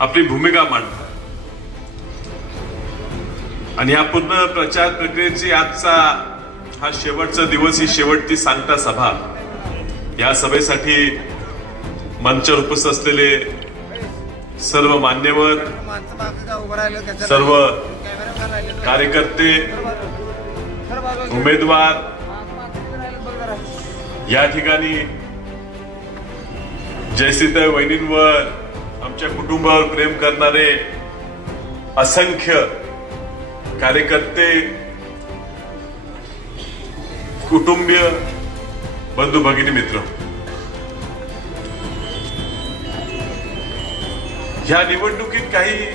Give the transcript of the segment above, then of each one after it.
आपली भूमिका मांडतात आणि या पूर्ण प्रचार प्रक्रियेची आजचा हा शेवटचा दिवस, ही शेवटची सांगता सभा. या सभेसाठी मंचावर उपस्थित असलेले सर्व मान्यवर, सर्व कार्यकर्ते, उमेदवार, या ठिकाणी जयसीताई वहिनींवर, आमच्या कुटुंबावर प्रेम करणारे असंख्य कार्यकर्ते, कुटुंबीय, बंधू भगिनी, मित्र, ह्या निवडणुकीत काही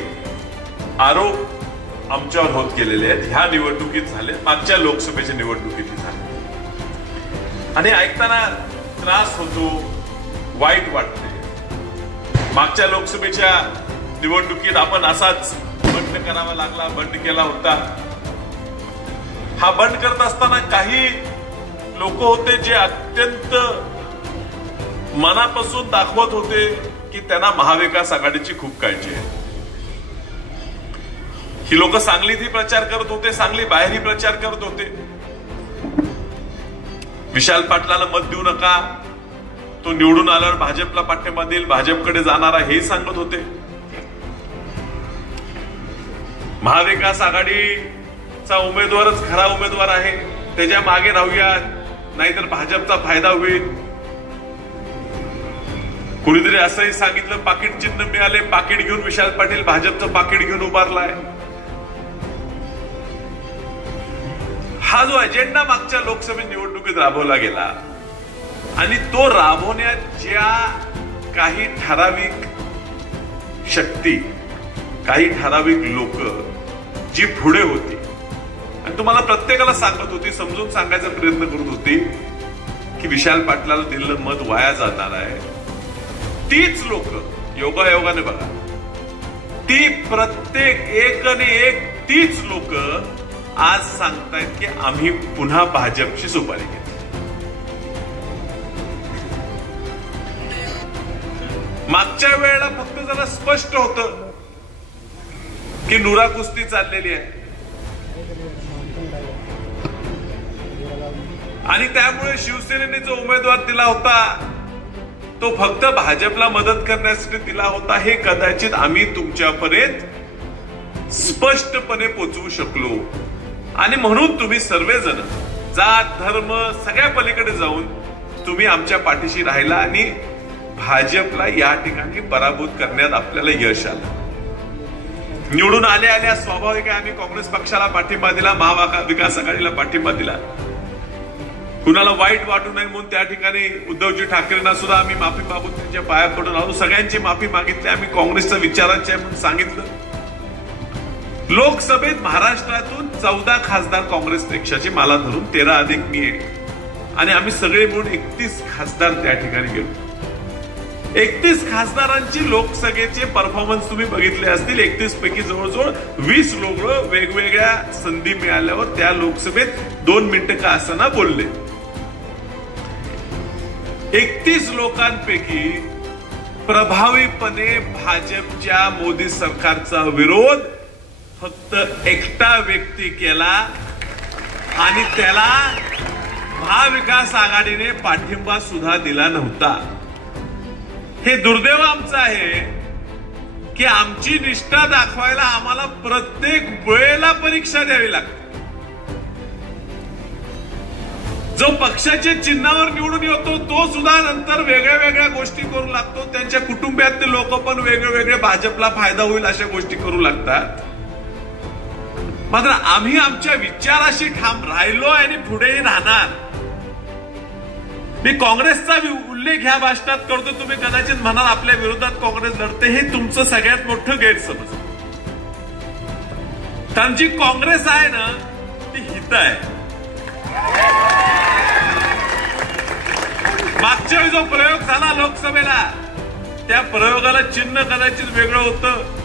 आरोप आमच्यावर होत गेलेले आहेत. ह्या निवडणुकीत झाले, मागच्या लोकसभेच्या निवडणुकीत झाले आणि ऐकताना त्रास होतो, वाईट वाटते. मागच्या लोकसभेच्या निवडणुकीत आपण असाच बंड करावा लागला, बंड केला होता. हा बंड करत असताना काही लोक होते जे अत्यंत मनापासून दाखवत होते की त्यांना महाविकास आघाडीची खूप काळजी आहे. ही लोक सांगलीतही प्रचार करत होते, सांगली बाहेरही प्रचार करत होते. विशाल पाटलाला मत देऊ नका, तो निवडून आल्यावर भाजपला पाठिंबा देईल, भाजपकडे जाणारा, हे सांगत होते. महाविकास आघाडीचा उमेदवारच खरा उमेदवार आहे, त्याच्या मागे राहूया, नाहीतर भाजपचा फायदा होईल. कुणीतरी असंही सांगितलं, पाकिट चिन्ह मिळाले, पाकिट घेऊन विशाल पाटील भाजपचं पाकिट घेऊन उभारलाय. हा जो अजेंडा मागच्या लोकसभा निवडणुकीत राबवला गेला आणि तो राबवण्यात ज्या काही ठराविक शक्ती, काही ठराविक लोक जी पुढे होती आणि तुम्हाला प्रत्येकाला सांगत होती, समजून सांगायचा प्रयत्न करत होती की विशाल पाटलाला दिलेलं मत वाया जाणार आहे, तीच लोक योगायोगाने बघा, ती प्रत्येक एक आणि एक तीच लोक आज सांगतायत की आम्ही पुन्हा भाजपची सुपारी घेतली. मागच्या वेळेला फक्त जरा स्पष्ट होतं की नुरा कुस्ती चाललेली आहे आणि त्यामुळे शिवसेनेने जो उमेदवार दिला होता तो फक्त भाजपला मदत करण्यासाठी दिला होता, हे कदाचित आम्ही तुमच्यापर्यंत स्पष्टपणे पोहोचवू शकलो. आणि म्हणून तुम्ही सर्वजण जात धर्म सगळ्या पलीकडे जाऊन तुम्ही आमच्या पाठीशी राहिला आणि भाजपला या ठिकाणी पराभूत करण्यात आपल्याला यश आलं. निवडून आल्या स्वाभाविक आहे, आम्ही काँग्रेस पक्षाला पाठिंबा दिला, महाविकास आघाडीला पाठिंबा दिला. कुणाला वाईट वाटू नये म्हणून त्या ठिकाणी उद्धवजी ठाकरेंना सुद्धा आम्ही माफी मागून त्यांच्या पाया पडून आलो, सगळ्यांची माफी मागितली. आम्ही काँग्रेसच्या विचारांचे आहे म्हणून सांगितलं. लोकसभेत महाराष्ट्रातून 14 खासदार काँग्रेस पक्षाचे, मला धरून 13 अधिक मी एक, आणि आम्ही सगळे मिळून 31 खासदार त्या ठिकाणी गेलो. 31 खासदारांची लोकसभेचे परफॉर्मन्स तुम्ही बघितले असतील. 31 पैकी जवळजवळ 20 लोक वेगवेगळ्या संधी मिळाल्यावर त्या लोकसभेत 2 मिनिटं का असताना बोलले. 31 लोकांपैकी प्रभावीपणे भाजपच्या मोदी सरकारचा विरोध फक्त एकटा व्यक्ती केला आणि त्याला महाविकास आघाडीने पाठिंबा सुद्धा दिला नव्हता. हे दुर्दैव आमचं आहे की आमची निष्ठा दाखवायला आम्हाला प्रत्येक वेळेला परीक्षा द्यावी लागते. जो पक्षाच्या चिन्हावर निवडून येतो तो सुद्धा नंतर वेगळ्या वेगळ्या गोष्टी करू लागतो. त्यांच्या कुटुंबातले लोक पण वेगळे भाजपला फायदा होईल अशा गोष्टी करू लागतात. मात्र आम्ही आमच्या विचाराशी ठाम राहिलो आणि पुढेही राहणार. मी काँग्रेसचा उल्लेख ह्या भाषणात करतो. तुम्ही कदाचित म्हणाल आपल्या विरोधात काँग्रेस लढते, हे तुमचं सगळ्यात मोठं गैरसमज. कारण जी काँग्रेस आहे ना ती हित आहे. मागच्या वेळी जो प्रयोग झाला लोकसभेला, त्या प्रयोगाला चिन्ह कदाचित वेगळं होतं.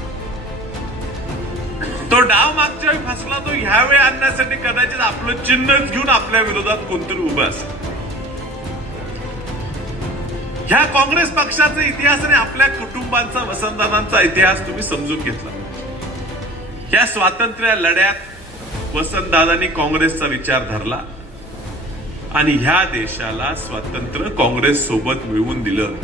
तो डाव मागच्या वेळी फसला, तो ह्यावेळी आणण्यासाठी कदाचित आपलं चिन्हच घेऊन आपल्या विरोधात कोणतरी उभं असेल. ह्या काँग्रेस पक्षाचा इतिहास आणि आपल्या कुटुंबांचा, वसंतदादांचा इतिहास तुम्ही समजून घेतला. या स्वातंत्र्य लढ्यात वसंतदादांनी काँग्रेसचा विचार धरला आणि ह्या देशाला स्वातंत्र्य काँग्रेस सोबत मिळवून दिलं.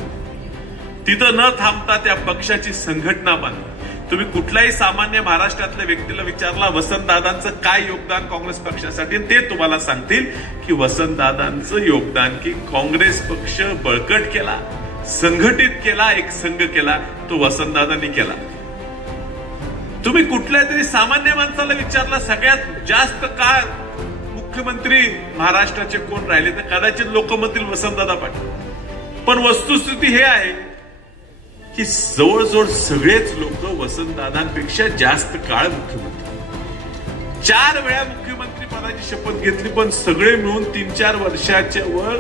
तिथं न थांबता त्या पक्षाची संघटना बांधली. तुम्ही कुठल्याही सामान्य महाराष्ट्रातल्या व्यक्तीला विचारला वसंतदादांचं काय योगदान काँग्रेस पक्षासाठी, ते तुम्हाला सांगतील की वसंतदादांचं योगदान की काँग्रेस पक्ष बळकट केला, संघटित केला, एक संघ केला, तो वसंतदादांनी केला. तुम्ही कुठल्या तरी सामान्य माणसाला विचारला सगळ्यात जास्त काळ मुख्यमंत्री महाराष्ट्राचे कोण राहिले, तर कदाचित लोक म्हणतील वसंतदादा पाटील. पण वस्तुस्थिती हे आहे की जवळजवळ सगळेच लोक वसंतदादांपेक्षा जास्त काळ मुख्यमंत्री, 4 वेळा मुख्यमंत्री पदाची शपथ घेतली, पण सगळे मिळून 3-4 वर्षाच्या वर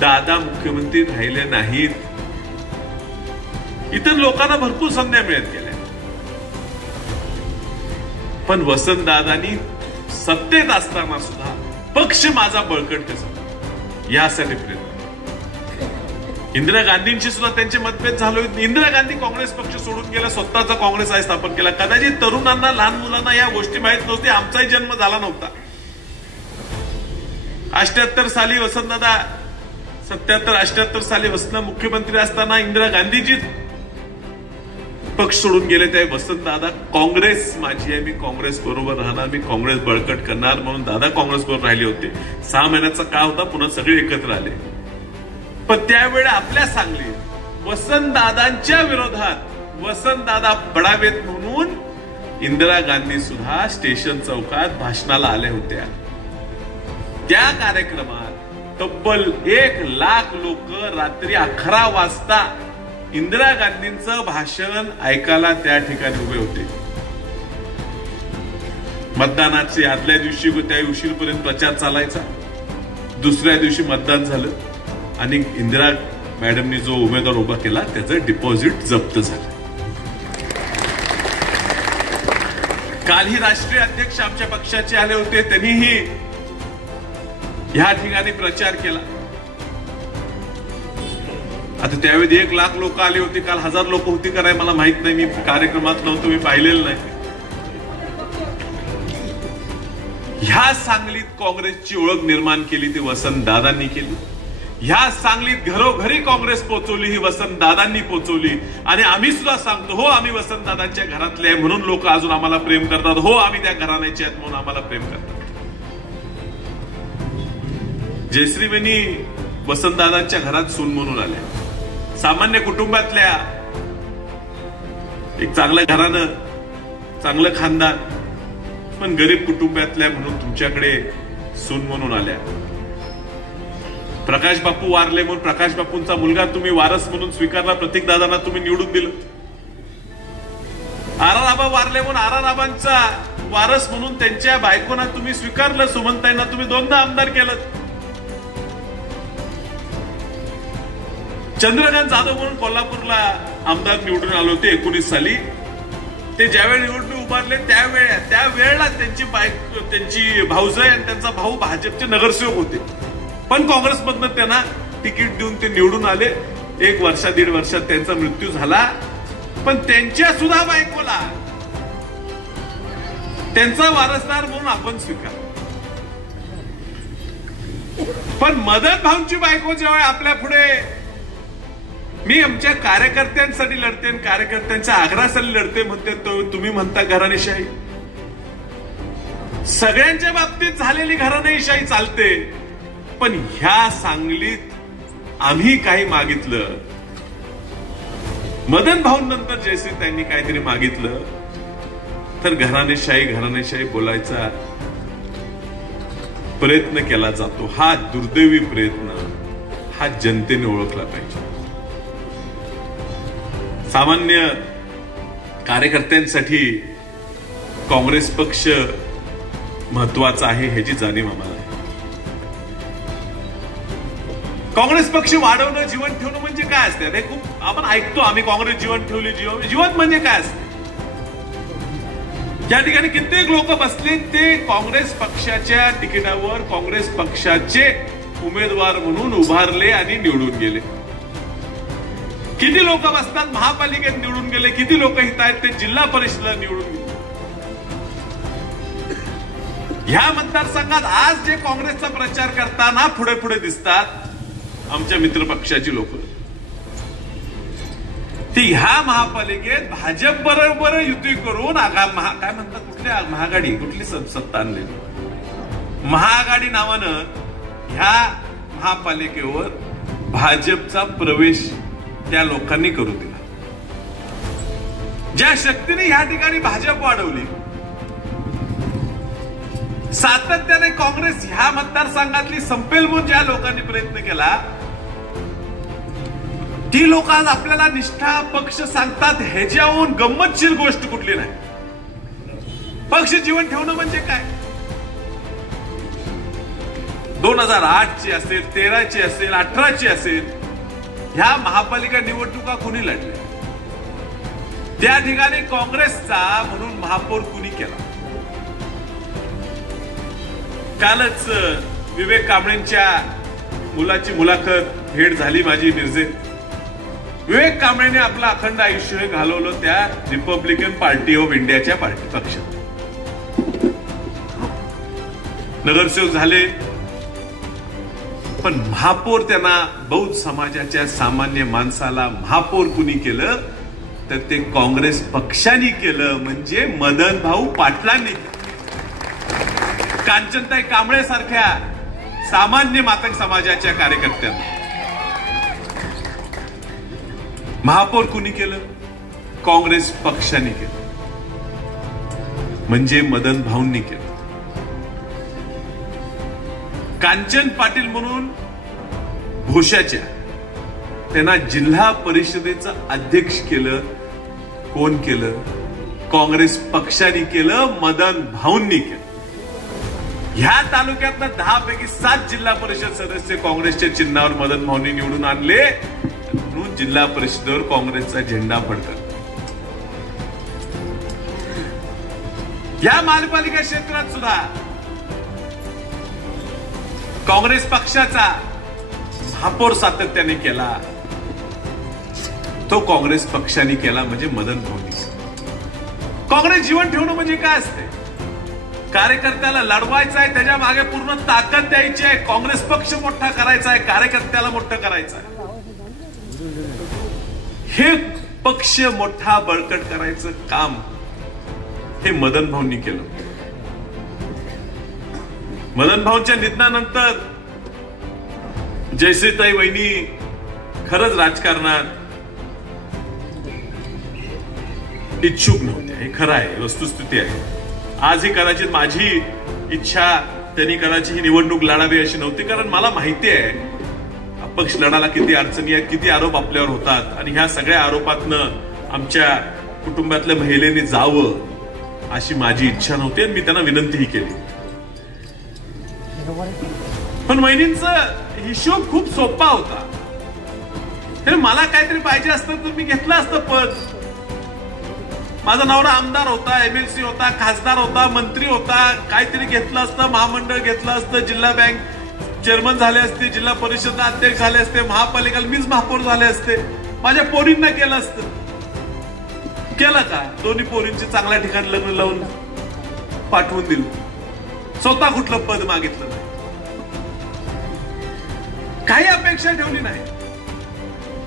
दादा मुख्यमंत्री राहिले नाहीत. इतर लोकांना भरपूर संध्या मिळत गेल्या, पण वसंतदादांनी सत्तेत असताना सुद्धा पक्ष माझा बळकट कसा यासाठी प्रयत्न. इंदिरा गांधींशी सुद्धा त्यांचे मतभेद झाले होते. इंदिरा गांधी काँग्रेस पक्ष सोडून गेला, स्वतःचा काँग्रेस आहे स्थापन केला. कदाचित तरुणांना, लहान मुलांना या गोष्टी माहित नव्हती. आमचाही जन्म झाला नव्हता. 78 साली वसंतदादा, 77-78 साली वसंत मुख्यमंत्री असताना इंदिरा गांधीजी पक्ष सोडून गेले. त्या वसंतदादा काँग्रेस माझी आहे, मी काँग्रेस बरोबर राहणार, मी काँग्रेस बळकट करणार म्हणून दादा काँग्रेस बरोबर राहिले होते. 6 महिन्याचा काळ होता, पुन्हा सगळे एकत्र आले. पण त्यावेळी आपल्या सांगलीत वसंतदादांच्या विरोधात वसंतदादा पडावेत म्हणून इंदिरा गांधी सुद्धा स्टेशन चौकात भाषणाला आल्या होत्या. त्या कार्यक्रमात तब्बल 1 लाख लोक रात्री 11 वाजता इंदिरा गांधींचं भाषण ऐकायला त्या ठिकाणी उभे होते. मतदानाचे आदल्या दिवशी त्या उशीरपर्यंत प्रचार चालायचा. दुसऱ्या दिवशी मतदान झालं आणि इंदिरा मॅडमनी जो उमेदवार उभा केला त्याचं डिपॉझिट जप्त झालं. कालही राष्ट्रीय अध्यक्ष आमच्या पक्षाचे आले होते, त्यांनीही ह्या ठिकाणी प्रचार केला. आता त्यावेळी 1 लाख लोक आले होते, काल 1000 लोक होती का नाही मला माहित नाही, मी कार्यक्रमात नव्हतो, मी पाहिलेलं नाही. ह्या सांगलीत काँग्रेसची ओळख निर्माण केली ती वसंतदादांनी केली. ह्या सांगलीत घरोघरी काँग्रेस पोहोचवली ही वसंतदादांनी पोहोचवली. आणि आम्ही सुद्धा सांगतो, हो आम्ही वसंतदादांच्या घरातले आहे म्हणून लोक अजून आम्हाला प्रेम करतात, हो आम्ही त्या घराण्याचे आहेत म्हणून आम्हाला प्रेम करतात. जयश्रीवेणी वसंतदादांच्या घरात सून म्हणून आल्या, सामान्य कुटुंबातल्या, एक चांगल्या घरानं, चांगलं खानदान, पण गरीब कुटुंबातल्या म्हणून तुमच्याकडे सून म्हणून आल्या. प्रकाश बापू वारले म्हणून प्रकाश बापूंचा मुलगा तुम्ही वारस म्हणून स्वीकारला, प्रतीक दादांना तुम्ही निवडून दिलं. आराराबा वारले म्हणून आराराबांचा वारस म्हणून त्यांच्या बायकोना तुम्ही स्वीकारलं, सुमनताईंना तुम्ही 2दा आमदार केलं. चंद्रकांत जाधव म्हणून कोल्हापूरला आमदार निवडून आले होते 19 साली. ते ज्यावेळी निवडणूक उभारले त्यावेळेला त्यांची भाऊजाई आणि त्यांचा भाऊ भाजपचे नगरसेवक होते, पण काँग्रेसमधनं त्यांना तिकीट देऊन ते निवडून आले. 1 वर्षा 1.5 वर्षात त्यांचा मृत्यू झाला, पण त्यांच्या सुद्धा बायकोला त्यांचा वारसदार म्हणून आपण स्वीकार. पण मदत भाऊंची बायको जेव्हा आपल्या पुढे मी आमच्या कार्यकर्त्यांसाठी लढते, कार्यकर्त्यांच्या आग्रहासाठी लढते म्हणते, तो तुम्ही म्हणता घराणेशाही. सगळ्यांच्या बाबतीत झालेली घराणेशाही चालते, पण ह्या सांगलीत आम्ही काही मागितलं, मदन भाऊंनंतर जयश्री त्यांनी काहीतरी मागितलं तर घराणेशाही बोलायचा प्रयत्न केला जातो. हा दुर्दैवी प्रयत्न हा जनतेने ओळखला पाहिजे. सामान्य कार्यकर्त्यांसाठी काँग्रेस पक्ष महत्वाचा आहे ह्याची जाणीव आम्हाला आहे. काँग्रेस पक्ष वाढवणं, जीवन ठेवणं म्हणजे काय असते? हे खूप आपण ऐकतो आम्ही, काँग्रेस जीवन ठेवली, जीवन म्हणजे काय असते? या ठिकाणी कित्येक लोक बसले, ते काँग्रेस पक्षाच्या तिकिटावर काँग्रेस पक्षाचे उमेदवार म्हणून उभारले आणि निवडून गेले. किती लोक बसतात महापालिकेत निवडून गेले, किती लोक इथं आहेत ते जिल्हा परिषदेला निवडून गेले. ह्या मतदारसंघात आज जे काँग्रेसचा प्रचार करताना पुढे पुढे दिसतात आमच्या मित्रपक्षाची लोक, ती ह्या महापालिकेत भाजप बरोबर युती करून काय म्हणतात, कुठल्या महाआघाडी, कुठली सत्ता आणलेली महाआघाडी नावानं ह्या महापालिकेवर भाजपचा प्रवेश त्या लोकांनी करू दिला. ज्या शक्तीने या ठिकाणी भाजप वाढवली, सातत्याने काँग्रेस ह्या मतदारसंघातली संपेल म्हणून ज्या लोकांनी प्रयत्न केला, ती लोक आज आपल्याला निष्ठा पक्ष सांगतात. ह्याच्याहून गंमतशीर गोष्ट कुठली नाही. पक्ष जीवन ठेवणं म्हणजे काय? 2008 ची असेल, 13 ची असेल, 18 ची असेल, ह्या महापालिका निवडणुका कुणी लढल्या? त्या ठिकाणी काँग्रेसचा म्हणून महापौर कुणी केला? कालच विवेक कांबळेंच्या मुलाची मुलाखत भेट झाली माझी मिरजेत. विवेक कांबळेने आपलं अखंड आयुष्य घालवलं त्या रिपब्लिकन पार्टी ऑफ इंडियाच्या पक्षात. नगरसेवक झाले, पण महापौर त्यांना बौद्ध समाजाच्या सामान्य माणसाला महापौर कुणी केलं तर ते काँग्रेस पक्षाने केलं, म्हणजे मदन भाऊ पाटलांनी. कांचनताई कांबळे सारख्या सामान्य मातंग समाजाच्या कार्यकर्त्यांना महापौर कुणी केलं? काँग्रेस पक्षाने केलं, म्हणजे मदन भाऊंनी केलं. कांचन पाटील म्हणून भोशाच्या त्यांना जिल्हा परिषदेचं अध्यक्ष केलं. कोण केलं? काँग्रेस पक्षाने केलं, मदन भाऊंनी केलं. ह्या तालुक्यातनं 10 पैकी 7 जिल्हा परिषद सदस्य काँग्रेसच्या चिन्हावर मदन भाऊंनी निवडून आणले, म्हणून जिल्हा परिषदेवर काँग्रेसचा झेंडा फडकला. या महापालिका क्षेत्रात सुद्धा काँग्रेस पक्षाचा महापौर सातत्याने केला, तो काँग्रेस पक्षाने केला, म्हणजे मदन भाऊंनी. काँग्रेस जीवन ठेवणं म्हणजे काय असते? कार्यकर्त्याला लढवायचं आहे, त्याच्या मागे पूर्ण ताकद द्यायची आहे, काँग्रेस पक्ष मोठा करायचा आहे, कार्यकर्त्याला मोठं करायचं आहे. हे पक्ष मोठा बळकट करायचं काम हे मदन भाऊंनी केलं. मदन भाऊंच्या निधनानंतर जयश्रीताई वहिनी खरंच राजकारणात इच्छुक नव्हत्या, हे खरं आहे, वस्तुस्थिती आहे. आजही कदाचित माझी इच्छा त्यांनी कदाचित ही निवडणूक लढावी अशी नव्हती, कारण मला माहिती आहे अपक्ष लढायला किती अडचणी आहेत, किती आरोप आपल्यावर होतात, आणि ह्या सगळ्या आरोपातनं आमच्या कुटुंबातल्या महिलेने जावं अशी माझी इच्छा नव्हती, आणि मी त्यांना विनंतीही केली. पण वहिनींचा हिशोब खूप सोपा होता. मला काहीतरी पाहिजे असतं तर मी घेतलं असतं पद. माझा नवरा आमदार होता, एमएलसी होता, खासदार होता, मंत्री होता, काहीतरी घेतलं असतं, महामंडळ घेतलं असतं, जिल्हा बँक चेअरमन झाले असते, जिल्हा परिषद अध्यक्ष झाले असते, महापालिकेला मीच महापौर झाले असते, माझ्या पोरींना केलं असतं. केलं का? दोन्ही पोरींची चांगल्या ठिकाणी लग्न लावून पाठवून दिलं. स्वतः कुठलं पद मागितलं नाही, काही अपेक्षा ठेवली नाही.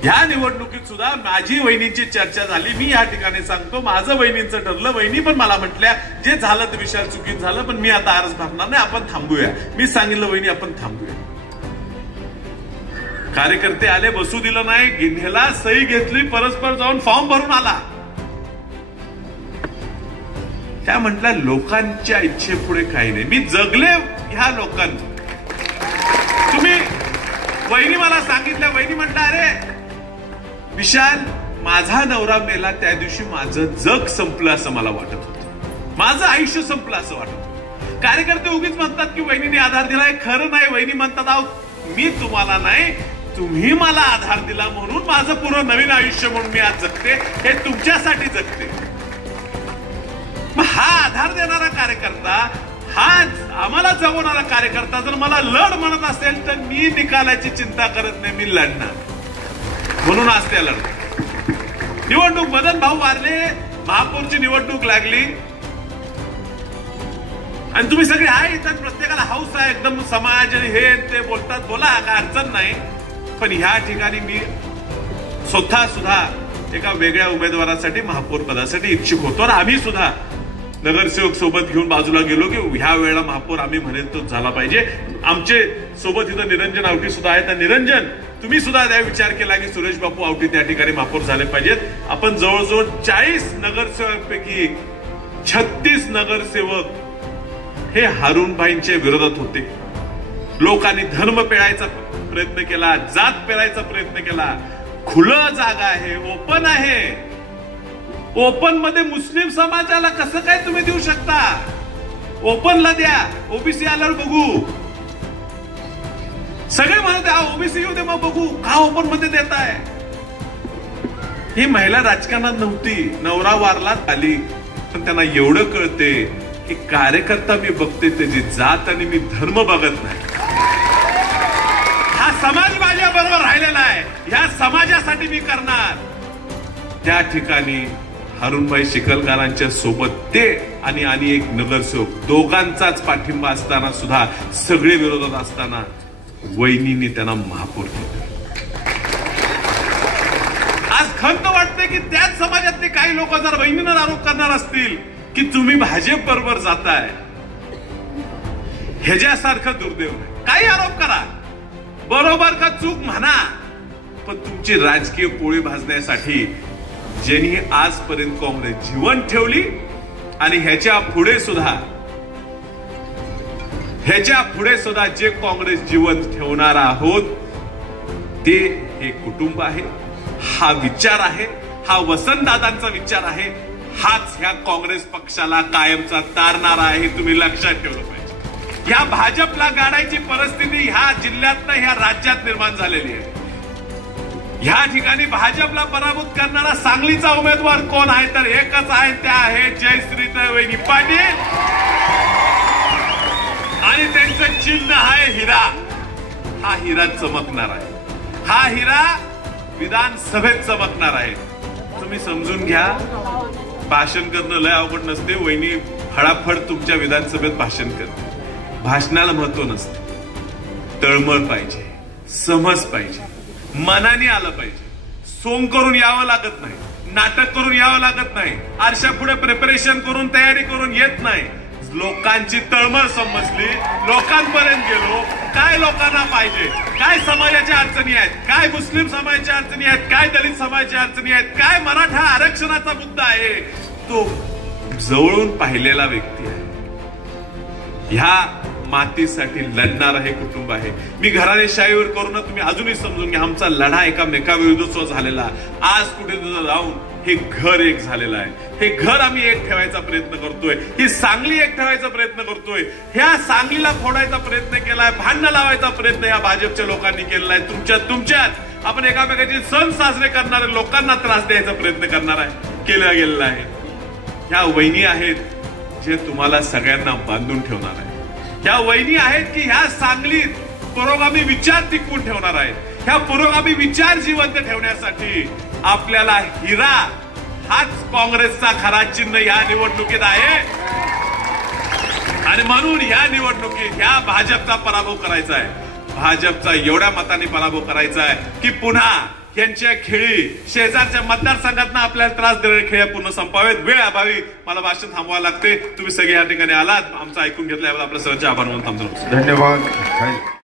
ह्या निवडणुकीत सुद्धा माझी वहिनींची चर्चा झाली. मी या ठिकाणी सांगतो, माझं वहिनींचं ठरलं. वहिनी पण मला म्हटल्या जे झालं ते विशाल चुकीत झालं, पण मी आता अर्ज भरणार नाही, आपण थांबूया. मी सांगितलं वहिनी आपण थांबूया. कार्यकर्ते आले, बसू दिलं नाही, गिन्हेला सही घेतली, परस्पर जाऊन फॉर्म भरून आला. त्या म्हटल्या लोकांच्या इच्छेपुढे काही नाही. मी जगले ह्या लोकांना. तुम्ही वहिनी मला सांगितलं, वहिनी म्हटलं अरे विशाल माझा नवरा मेला त्या दिवशी माझं जग संपलं असं मला वाटत होतं, माझं आयुष्य संपलं असं वाटत होतं. कार्यकर्ते उगीच म्हणतात की वहिनीने आधार दिलाय, खरं नाही. वहिनी म्हणतात आहो मी तुम्हाला नाही, तुम्ही मला आधार दिला म्हणून माझं पूर्ण नवीन आयुष्य म्हणून मी आज जगते, हे तुमच्यासाठी जगते. मग हा आधार देणारा कार्यकर्ता, हा आम्हाला जगवणारा कार्यकर्ता जर मला लढ म्हणत असेल तर मी निकालाची चिंता करत नाही, मी लढणार. म्हणून आज त्या लढतात. निवडणूक मदन भाऊ वारले, महापौरची निवडणूक लागली आणि तुम्ही सगळे आहे इथं, प्रत्येकाला हाऊस आहे एकदम, समाज हे ते बोलतात, बोला काय अडचण नाही. पण ह्या ठिकाणी मी स्वतः सुद्धा एका वेगळ्या उमेदवारासाठी महापौर पदासाठी इच्छुक होतो आणि आम्ही सुद्धा नगरसेवक सोबत घेऊन बाजूला गेलो की ह्या वेळेला महापौर आम्ही म्हणेल तो झाला पाहिजे. आमचे सोबत इथं निरंजन आवटी सुद्धा आहेत. निरंजन, तुम्ही सुद्धा त्या विचार केला की सुरेश बापू आवटी त्या ठिकाणी महापौर झाले पाहिजेत. आपण जवळजवळ 40 नगरसेवकांपैकी 36 नगरसेवक हे हारुणभाईंच्या विरोधात होते. लोकांनी धर्म पेळायचा प्रयत्न केला, जात पेळायचा प्रयत्न केला. खुलं जागा आहे, ओपन आहे. ओपन मध्ये मुस्लिम समाजाला कसं काय तुम्ही देऊ शकता? ओपनला द्या, ओबीसी आल्यावर बघू. सगळे म्हणत ओबीसी येऊ दे मग बघू, का ओपन मध्ये देताय? ही महिला राजकारणात नव्हती, नवरा वारला आली, पण त्यांना एवढं कळते की कार्यकर्ता मी बघते त्याची जात आणि मी धर्म बघत नाही. हा समाज माझ्या बरोबर राहिलेला आहे, ह्या समाजासाठी मी करणार. त्या ठिकाणी हारुणभाई शिकलकरांच्या सोबत ते आणि एक नगरसेवक दोघांचाच पाठिंबा असताना सुद्धा सगळे विरोधात असताना वहिनीने त्यांना महापौर केलं. आज खंत वाटते की त्याच समाजातले काही लोक जर वहिनीवर आरोप करणार असतील की तुम्ही भाजप बरोबर जाताय, ह्याच्यासारखं दुर्दैव नाही. काही आरोप करा, बरोबर का चूक म्हणा, पण तुमची राजकीय पोळी भाजण्यासाठी ज्यांनी आजपर्यंत काँग्रेस जीवन ठेवली आणि ह्याच्या पुढे सुद्धा जे काँग्रेस जीवन ठेवणार आहोत ते हे कुटुंब आहे, हा विचार आहे, हा वसंतदादांचा विचार आहे, हाच ह्या काँग्रेस पक्षाला कायमचा तारणारा आहे. तुम्ही लक्षात ठेवलं पाहिजे. ह्या भाजपला गाडायची परिस्थिती ह्या जिल्ह्यात ह्या राज्यात निर्माण झालेली आहे. ह्या ठिकाणी भाजपला पराभूत करणारा सांगलीचा उमेदवार कोण आहे तर एकच आहे, त्या आहे जयश्रीताई वहिनी पाटील आणि त्यांचं चिन्ह आहे हिरा. हा हिरा चमकणार आहे, हा हिरा विधानसभेत चमकणार आहे. तुम्ही समजून घ्या, भाषण करणं लय अवघड नसते. वहिनी फडाफड तुमच्या विधानसभेत भाषण करते. भाषणाला महत्व नसते, तळमळ पाहिजे, समज पाहिजे, मनाने आलं पाहिजे. सोंग करून यावं लागत नाही, नाटक करून यावं लागत नाही, आरशा पुढे प्रिपरेशन करून तयारी करून येत नाही. लोकांची तळमळ समजली, लोकांपर्यंत गेलो, काय लोकांना पाहिजे, काय समाजाच्या अडचणी आहेत, काय मुस्लिम समाजाच्या अडचणी आहेत, काय दलित समाजाच्या अडचणी आहेत, काय मराठा आरक्षणाचा मुद्दा आहे, तो जवळून पाहिलेला व्यक्ती आहे. ह्या मातीसाठी लढणारं हे कुटुंब आहे. मी घराणेशाहीवर करून तुम्ही अजूनही समजून घ्या, आमचा लढा एकामेकाविरुद्ध झालेला. आज कुठे जाऊन हे घर एक झालेलं आहे. हे घर आम्ही एक ठेवायचा प्रयत्न करतोय, ही सांगली एक ठेवायचा प्रयत्न करतोय. ह्या सांगलीला फोडायचा प्रयत्न केलाय, भांडण लावायचा प्रयत्न ह्या भाजपच्या लोकांनी केलेला आहे. तुमच्यात आपण एकामेकाचे सण साजरे करणारे लोकांना त्रास द्यायचा प्रयत्न केला गेलेला आहे. ह्या वहिनी आहेत जे तुम्हाला सगळ्यांना बांधून ठेवणार आहे. ह्या वहिनी आहेत की ह्या सांगलीत पुरोगामी विचार टिकवून ठेवणार आहेत. ह्या पुरोगामी विचार जिवंत ठेवण्यासाठी आपल्याला हिरा हाच काँग्रेसचा खरा चिन्ह ह्या निवडणुकीत आहे. आणि म्हणून ह्या निवडणुकीत ह्या भाजपचा पराभव करायचा आहे. भाजपचा एवढ्या मताने पराभव करायचा आहे की पुन्हा यांच्या खेळी शेजारच्या मतदारसंघातून आपल्याला त्रास देणारे खेळ पूर्ण संपावेत. वेळ अभावी मला भाषण थांबवावं लागते. तुम्ही सगळे या ठिकाणी आलात, आमचं ऐकून घेतलं, आपल्या सर्वांचे आभार मानून थांबतो. धन्यवाद.